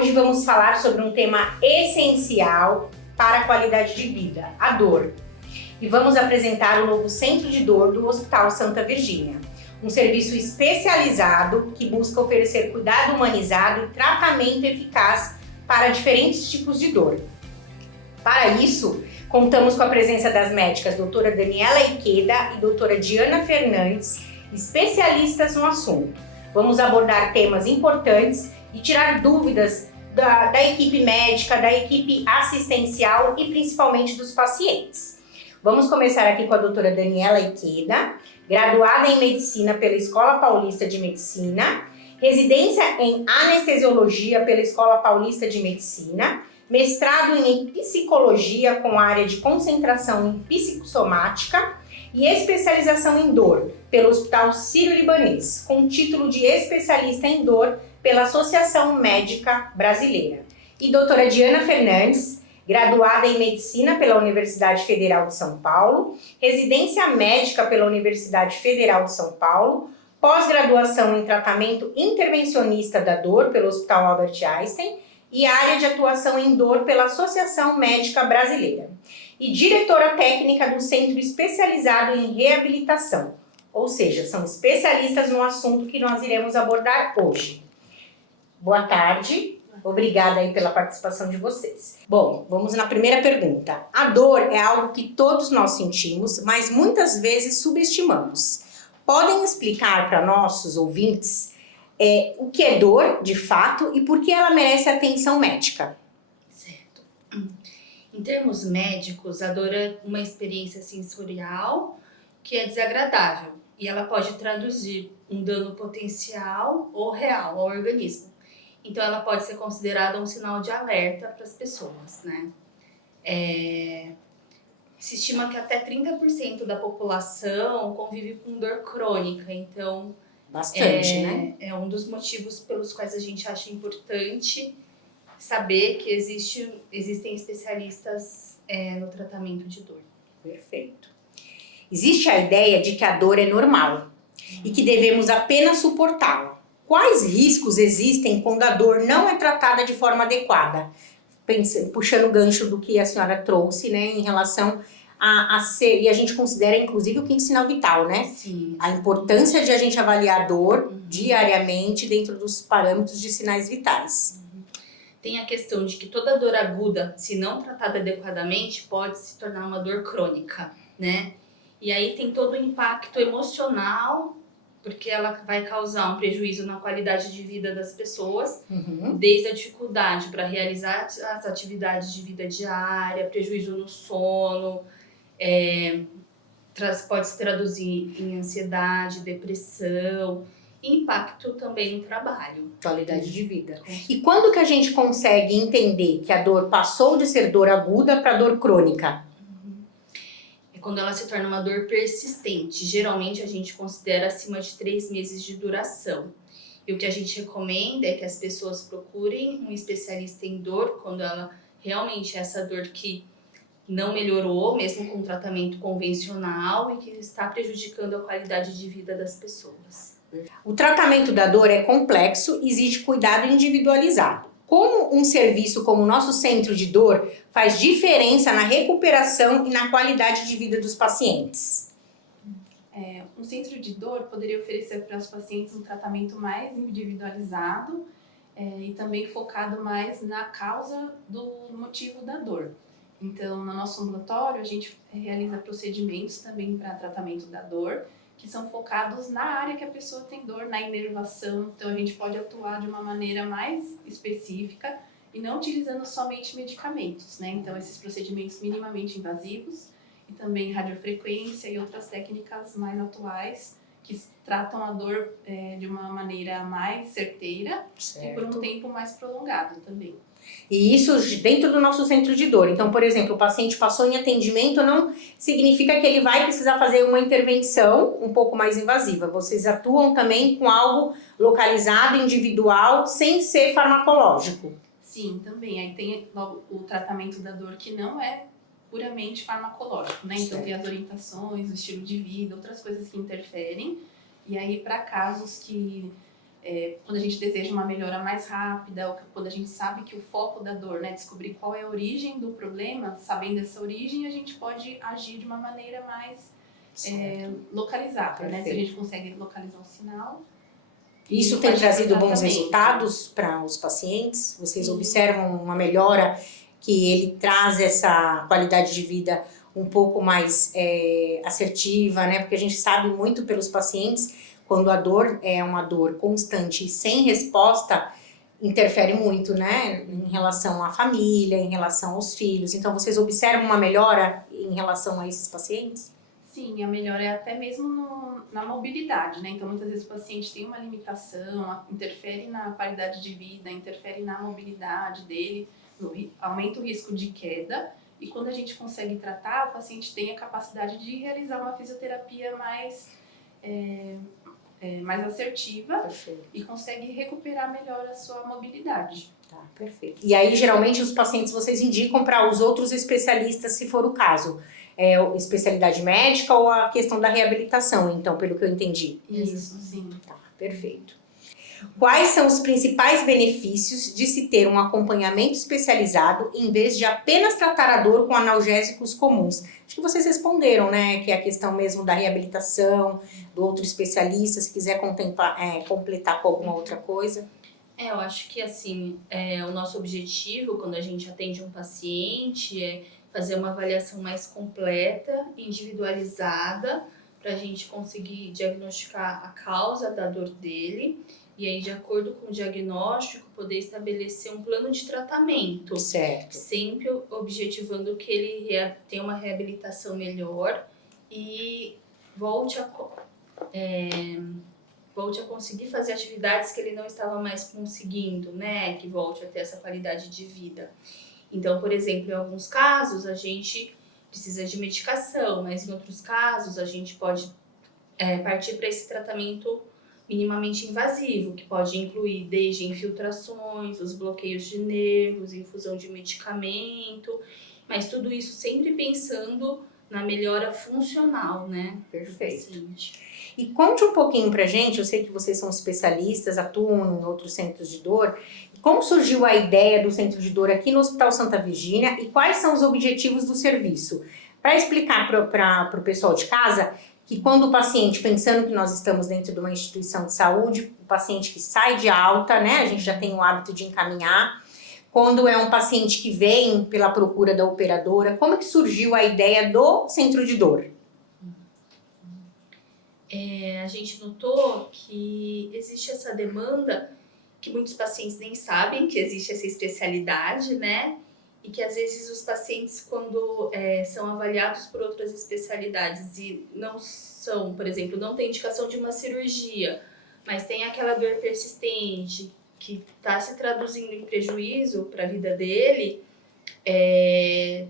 Hoje vamos falar sobre um tema essencial para a qualidade de vida, a dor. E vamos apresentar o novo Centro de Dor do Hospital Santa Virgínia, um serviço especializado que busca oferecer cuidado humanizado e tratamento eficaz para diferentes tipos de dor. Para isso, contamos com a presença das médicas doutora Daniela Ikeda e doutora Diana Fernandes, especialistas no assunto. Vamos abordar temas importantes e tirar dúvidas da equipe médica, da equipe assistencial e principalmente dos pacientes. Vamos começar aqui com a doutora Daniela Ikeda, graduada em Medicina pela Escola Paulista de Medicina, residência em Anestesiologia pela Escola Paulista de Medicina, mestrado em Psicologia com área de concentração em Psicossomática e especialização em dor pelo Hospital Sírio-Libanês, com título de especialista em dor pela Associação Médica Brasileira. E doutora Diana Fernandes, graduada em Medicina pela Universidade Federal de São Paulo, residência médica pela Universidade Federal de São Paulo, pós-graduação em tratamento intervencionista da dor pelo Hospital Albert Einstein e área de atuação em dor pela Associação Médica Brasileira. E diretora técnica do Centro Especializado em Reabilitação, ou seja, são especialistas no assunto que nós iremos abordar hoje. Boa tarde, obrigada aí pela participação de vocês. Bom, vamos na primeira pergunta. A dor é algo que todos nós sentimos, mas muitas vezes subestimamos. Podem explicar para nossos ouvintes o que é dor, de fato, e por que ela merece atenção médica? Certo. Em termos médicos, a dor é uma experiência sensorial que é desagradável e ela pode traduzir um dano potencial ou real ao organismo. Então, ela pode ser considerada um sinal de alerta para as pessoas, né? Se estima que até 30% da população convive com dor crônica, então... Bastante, né? É um dos motivos pelos quais a gente acha importante saber que existem especialistas no tratamento de dor. Perfeito. Existe a ideia de que a dor é normal e que devemos apenas suportá-la. Quais riscos existem quando a dor não é tratada de forma adequada? Puxando o gancho do que a senhora trouxe, né, em relação a ser, e a gente considera inclusive o quinto sinal vital, né? Sim. A importância de a gente avaliar a dor diariamente dentro dos parâmetros de sinais vitais. Tem a questão de que toda dor aguda, se não tratada adequadamente, pode se tornar uma dor crônica, né? E aí tem todo o impacto emocional, porque ela vai causar um prejuízo na qualidade de vida das pessoas, desde a dificuldade para realizar as atividades de vida diária, prejuízo no sono, pode se traduzir em ansiedade, depressão, e impacto também no trabalho. Qualidade de vida. E quando que a gente consegue entender que a dor passou de ser dor aguda para dor crônica? Quando ela se torna uma dor persistente. Geralmente a gente considera acima de 3 meses de duração. E o que a gente recomenda é que as pessoas procurem um especialista em dor quando ela realmente é essa dor que não melhorou, mesmo com tratamento convencional, e que está prejudicando a qualidade de vida das pessoas. O tratamento da dor é complexo e exige cuidado individualizado. Como um serviço como o nosso centro de dor faz diferença na recuperação e na qualidade de vida dos pacientes? Um centro de dor poderia oferecer para os pacientes um tratamento mais individualizado e também focado mais na causa do motivo da dor. Então, no nosso ambulatório, a gente realiza procedimentos também para tratamento da dor, que são focados na área que a pessoa tem dor, na inervação. Então, a gente pode atuar de uma maneira mais específica e não utilizando somente medicamentos, né? Então, esses procedimentos minimamente invasivos e também radiofrequência e outras técnicas mais atuais que tratam a dor de uma maneira mais certeira e por um tempo mais prolongado também. E isso dentro do nosso centro de dor. Então, por exemplo, o paciente passou em atendimento, não significa que ele vai precisar fazer uma intervenção um pouco mais invasiva. Vocês atuam também com algo localizado, individual, sem ser farmacológico. Sim, também. Aí tem o tratamento da dor que não é puramente farmacológico, né? Então tem as orientações, o estilo de vida, outras coisas que interferem. E aí para casos que quando a gente deseja uma melhora mais rápida, ou quando a gente sabe que o foco da dor, né, descobrir qual é a origem do problema, sabendo essa origem, a gente pode agir de uma maneira mais localizada, né? Se a gente consegue localizar o sinal. Isso tem trazido bons resultados para os pacientes? Vocês observam uma melhora, que ele traz essa qualidade de vida um pouco mais assertiva, né? Porque a gente sabe muito pelos pacientes, quando a dor é uma dor constante e sem resposta, interfere muito, né? Em relação à família, em relação aos filhos. Então, vocês observam uma melhora em relação a esses pacientes? Sim, a melhora é até mesmo na mobilidade, né? Então, muitas vezes o paciente tem uma limitação, interfere na qualidade de vida, interfere na mobilidade dele, aumenta o risco de queda. E quando a gente consegue tratar, o paciente tem a capacidade de realizar uma fisioterapia mais assertiva. Perfeito. E consegue recuperar melhor a sua mobilidade. Tá, perfeito. E aí, geralmente, os pacientes vocês indicam para os outros especialistas, se for o caso. Especialidade médica ou a questão da reabilitação, então, pelo que eu entendi. Isso, sim. Tá, perfeito. Quais são os principais benefícios de se ter um acompanhamento especializado em vez de apenas tratar a dor com analgésicos comuns? Acho que vocês responderam, né? Que é a questão mesmo da reabilitação, do outro especialista, se quiser completar com alguma outra coisa. Eu acho que assim, o nosso objetivo quando a gente atende um paciente é fazer uma avaliação mais completa, individualizada, para a gente conseguir diagnosticar a causa da dor dele e aí, de acordo com o diagnóstico, poder estabelecer um plano de tratamento. Certo. Sempre objetivando que ele tenha uma reabilitação melhor e volte a conseguir fazer atividades que ele não estava mais conseguindo, né? Que volte a ter essa qualidade de vida. Então, por exemplo, em alguns casos a gente precisa de medicação, mas em outros casos a gente pode partir para esse tratamento minimamente invasivo, que pode incluir desde infiltrações, os bloqueios de nervos, infusão de medicamento, mas tudo isso sempre pensando na melhora funcional, né? Perfeito. E conte um pouquinho pra gente, eu sei que vocês são especialistas, atuam em outros centros de dor, como surgiu a ideia do centro de dor aqui no Hospital Santa Virgínia e quais são os objetivos do serviço? Para explicar para o pessoal de casa, que quando o paciente, pensando que nós estamos dentro de uma instituição de saúde, o paciente que sai de alta, né, a gente já tem o hábito de encaminhar, quando é um paciente que vem pela procura da operadora, como que surgiu a ideia do centro de dor? A gente notou que existe essa demanda, que muitos pacientes nem sabem que existe essa especialidade, né? E que às vezes os pacientes, quando são avaliados por outras especialidades e não são, por exemplo, não tem indicação de uma cirurgia, mas tem aquela dor persistente que está se traduzindo em prejuízo para a vida dele,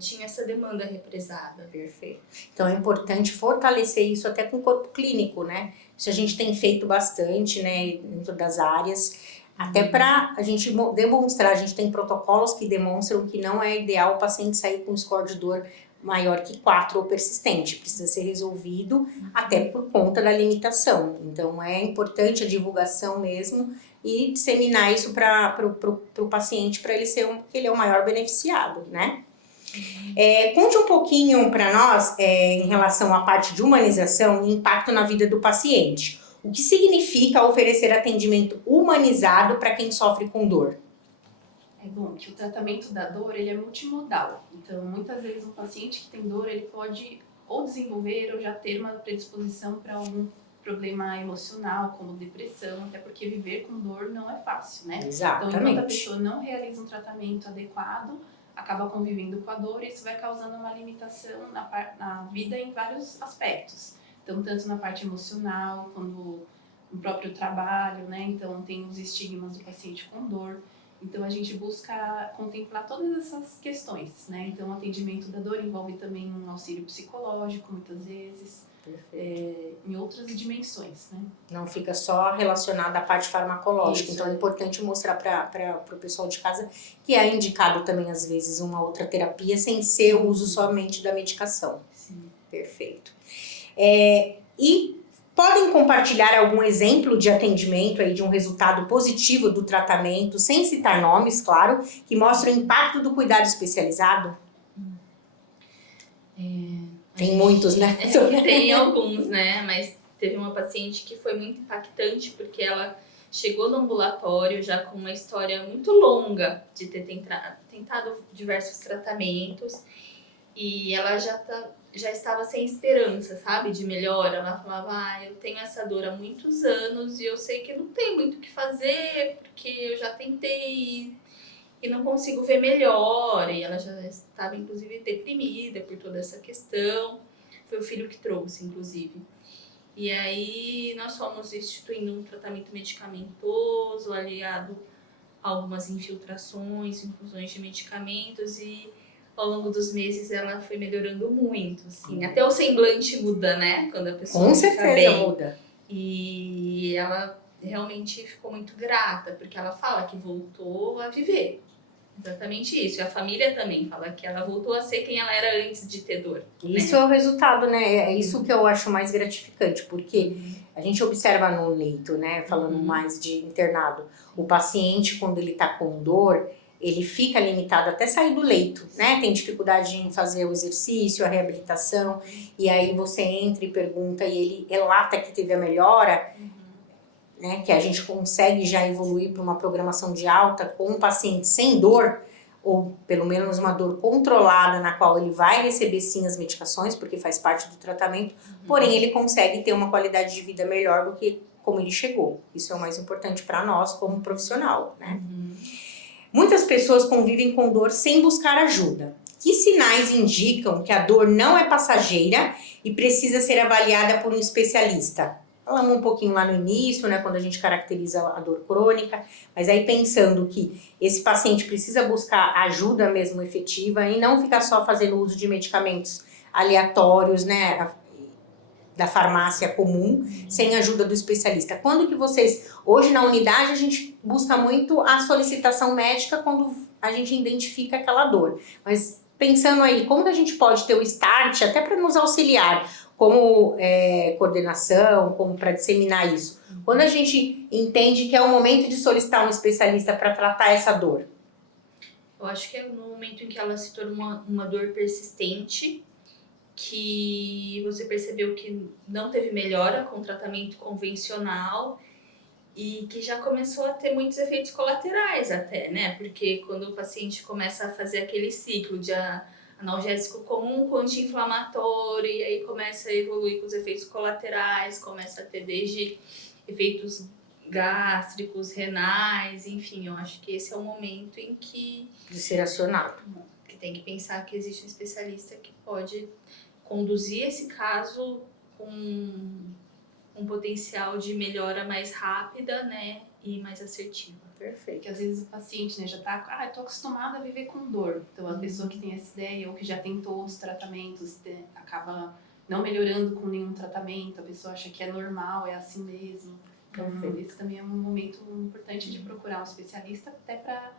tinha essa demanda represada. Perfeito. Então é importante fortalecer isso até com o corpo clínico, né? Isso a gente tem feito bastante, né, dentro das áreas. Até para a gente demonstrar, a gente tem protocolos que demonstram que não é ideal o paciente sair com um score de dor maior que 4 ou persistente. Precisa ser resolvido até por conta da limitação. Então é importante a divulgação mesmo e disseminar isso para o paciente, para ele ser que ele é o maior beneficiado, né? Conte um pouquinho para nós em relação à parte de humanização e impacto na vida do paciente. O que significa oferecer atendimento humanizado para quem sofre com dor? É bom que o tratamento da dor ele é multimodal. Então, muitas vezes um paciente que tem dor, ele pode ou desenvolver ou já ter uma predisposição para algum problema emocional, como depressão, até porque viver com dor não é fácil, né? Exatamente. Então, enquanto a pessoa não realiza um tratamento adequado, acaba convivendo com a dor e isso vai causando uma limitação na vida em vários aspectos. Então, tanto na parte emocional, quando no próprio trabalho, né? Então, tem os estigmas do paciente com dor. Então, a gente busca contemplar todas essas questões, né? Então, o atendimento da dor envolve também um auxílio psicológico, muitas vezes, em outras dimensões, né? Não fica só relacionado à parte farmacológica. Isso. Então, é importante mostrar para o pessoal de casa que é indicado também, às vezes, uma outra terapia sem ser o uso somente da medicação. Sim. Perfeito. E podem compartilhar algum exemplo de atendimento aí, de um resultado positivo do tratamento, sem citar nomes, claro, que mostra o impacto do cuidado especializado? Tem muitos, né? Tem alguns, né? Mas teve uma paciente que foi muito impactante porque ela chegou no ambulatório já com uma história muito longa de ter tentado diversos tratamentos e ela já estava sem esperança, sabe? De melhora. Ela falava, eu tenho essa dor há muitos anos e eu sei que não tem muito o que fazer porque eu já tentei e não consigo ver melhor. E ela já estava, inclusive, deprimida por toda essa questão. Foi o filho que trouxe, inclusive. E aí nós fomos instituindo um tratamento medicamentoso, aliado a algumas infiltrações, infusões de medicamentos e ao longo dos meses ela foi melhorando muito, assim. Até o semblante muda, né? Quando a pessoa Com fica certeza bem. muda. E ela realmente ficou muito grata, porque ela fala que voltou a viver. Exatamente isso. E a família também fala que ela voltou a ser quem ela era antes de ter dor. Isso é o resultado, né? É isso que eu acho mais gratificante, porque a gente observa no leito, né? Falando mais de internado, o paciente, quando ele tá com dor, ele fica limitado até sair do leito, né? Tem dificuldade em fazer o exercício, a reabilitação, e aí você entra e pergunta e ele relata que teve a melhora, né? Que a gente consegue já evoluir para uma programação de alta com um paciente sem dor, ou pelo menos uma dor controlada na qual ele vai receber sim as medicações, porque faz parte do tratamento, porém ele consegue ter uma qualidade de vida melhor do que como ele chegou. Isso é o mais importante para nós como profissional, né? Muitas pessoas convivem com dor sem buscar ajuda. Que sinais indicam que a dor não é passageira e precisa ser avaliada por um especialista? Falamos um pouquinho lá no início, né, quando a gente caracteriza a dor crônica, mas aí pensando que esse paciente precisa buscar ajuda mesmo efetiva e não ficar só fazendo uso de medicamentos aleatórios, né, da farmácia comum, sem ajuda do especialista. Quando que vocês, hoje na unidade a gente busca muito a solicitação médica quando a gente identifica aquela dor, mas pensando aí, como que a gente pode ter o start, até para nos auxiliar, como coordenação, como para disseminar isso. Quando a gente entende que é o momento de solicitar um especialista para tratar essa dor? Eu acho que é no momento em que ela se torna uma dor persistente, que você percebeu que não teve melhora com o tratamento convencional e que já começou a ter muitos efeitos colaterais até, né? Porque quando o paciente começa a fazer aquele ciclo de analgésico comum com anti-inflamatório e aí começa a evoluir com os efeitos colaterais, começa a ter desde efeitos gástricos, renais, enfim, eu acho que esse é o momento em que De ser acionado. Que tem que pensar que existe um especialista que pode conduzir esse caso com um potencial de melhora mais rápida, né, e mais assertiva. Perfeito. Porque às vezes o paciente, né, já tá, eu tô acostumada a viver com dor. Então a pessoa que tem essa ideia ou que já tentou outros tratamentos acaba não melhorando com nenhum tratamento, a pessoa acha que é normal, é assim mesmo. Então esse também é um momento importante de procurar um especialista até para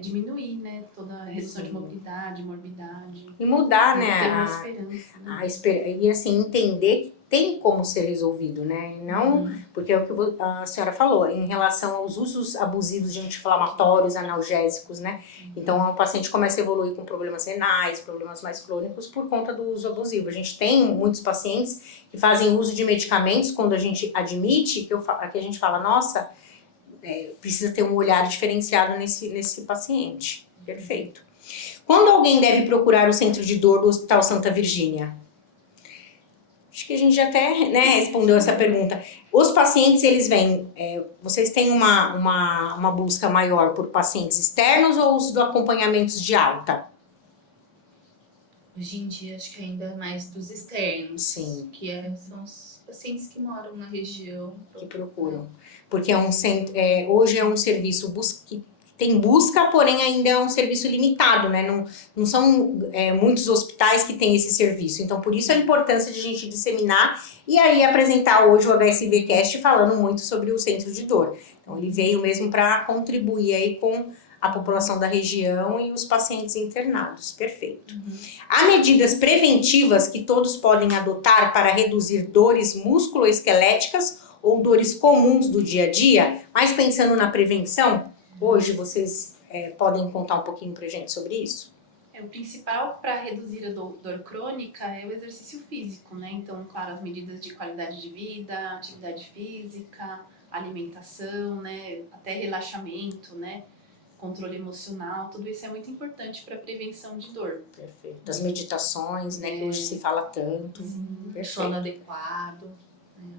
diminuir, né, toda a redução de mobilidade, morbidade. E mudar, né? Ter uma esperança. Né? E assim, entender que tem como ser resolvido, né? E não, porque é o que a senhora falou, em relação aos usos abusivos de anti-inflamatórios, analgésicos, né? Então, o paciente começa a evoluir com problemas renais, problemas mais crônicos por conta do uso abusivo. A gente tem muitos pacientes que fazem uso de medicamentos quando a gente admite, que a gente fala, nossa, precisa ter um olhar diferenciado nesse paciente. Perfeito. Quando alguém deve procurar o centro de dor do Hospital Santa Virgínia? Acho que a gente já até, né, respondeu essa pergunta. Os pacientes, eles vêm, vocês têm uma busca maior por pacientes externos ou uso do acompanhamentos de alta? Hoje em dia, acho que ainda mais dos externos. Sim. Que são os pacientes que moram na região. Que procuram. Porque hoje é um serviço que tem busca, porém ainda é um serviço limitado, né? Não são muitos hospitais que têm esse serviço. Então, por isso a importância de a gente disseminar e aí apresentar hoje o HSVcast falando muito sobre o centro de dor. Então, ele veio mesmo para contribuir aí com a população da região e os pacientes internados. Perfeito. Há medidas preventivas que todos podem adotar para reduzir dores musculoesqueléticas ou dores comuns do dia a dia? Mas pensando na prevenção, hoje vocês podem contar um pouquinho pra gente sobre isso? O principal para reduzir a dor crônica é o exercício físico, né? Então, claro, as medidas de qualidade de vida, atividade física, alimentação, né? Até relaxamento, né? Controle emocional, tudo isso é muito importante para a prevenção de dor. Perfeito. As meditações, né, que hoje se fala tanto. Sono adequado.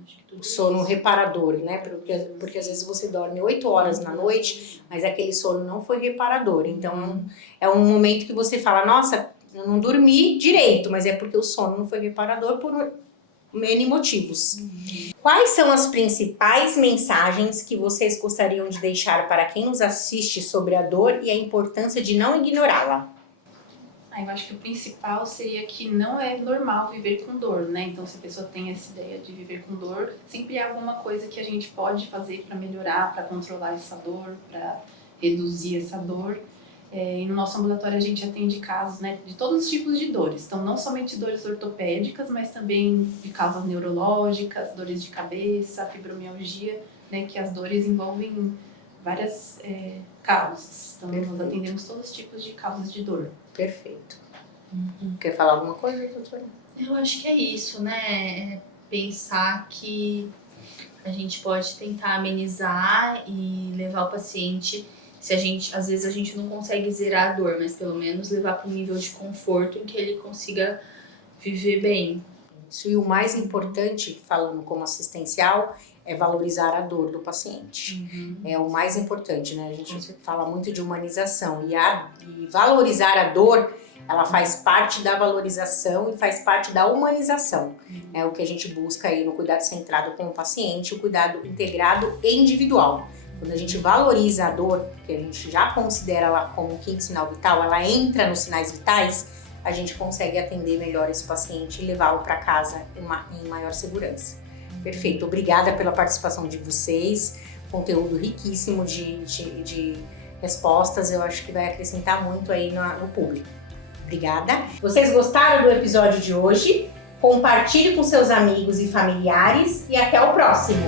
Acho que tudo O sono isso. reparador, né? Porque às vezes você dorme 8 horas na noite, mas aquele sono não foi reparador. Então é um momento que você fala, nossa, eu não dormi direito, mas é porque o sono não foi reparador por N motivos. Quais são as principais mensagens que vocês gostariam de deixar para quem nos assiste sobre a dor e a importância de não ignorá-la? Eu acho que o principal seria que não é normal viver com dor, né? Então, se a pessoa tem essa ideia de viver com dor, sempre há alguma coisa que a gente pode fazer para melhorar, para controlar essa dor, para reduzir essa dor. E no nosso ambulatório a gente atende casos, né, de todos os tipos de dores. Então, não somente dores ortopédicas, mas também de causas neurológicas, dores de cabeça, fibromialgia, né, que as dores envolvem várias causas. Então, nós atendemos todos os tipos de causas de dor. Perfeito. Quer falar alguma coisa, doutora? Eu acho que é isso, né? Pensar que a gente pode tentar amenizar e levar o paciente, se a gente, às vezes a gente não consegue zerar a dor, mas pelo menos levar para um nível de conforto em que ele consiga viver bem. Isso, e o mais importante, falando como assistencial, é valorizar a dor do paciente. É o mais importante, né? A gente fala muito de humanização e valorizar a dor, ela faz parte da valorização e faz parte da humanização. É o que a gente busca aí no cuidado centrado com o paciente, o cuidado integrado e individual. Quando a gente valoriza a dor, que a gente já considera ela como um quinto sinal vital, ela entra nos sinais vitais, a gente consegue atender melhor esse paciente e levá-lo para casa em maior segurança. Perfeito, obrigada pela participação de vocês, conteúdo riquíssimo de respostas, eu acho que vai acrescentar muito aí no público. Obrigada. Vocês gostaram do episódio de hoje? Compartilhe com seus amigos e familiares e até o próximo!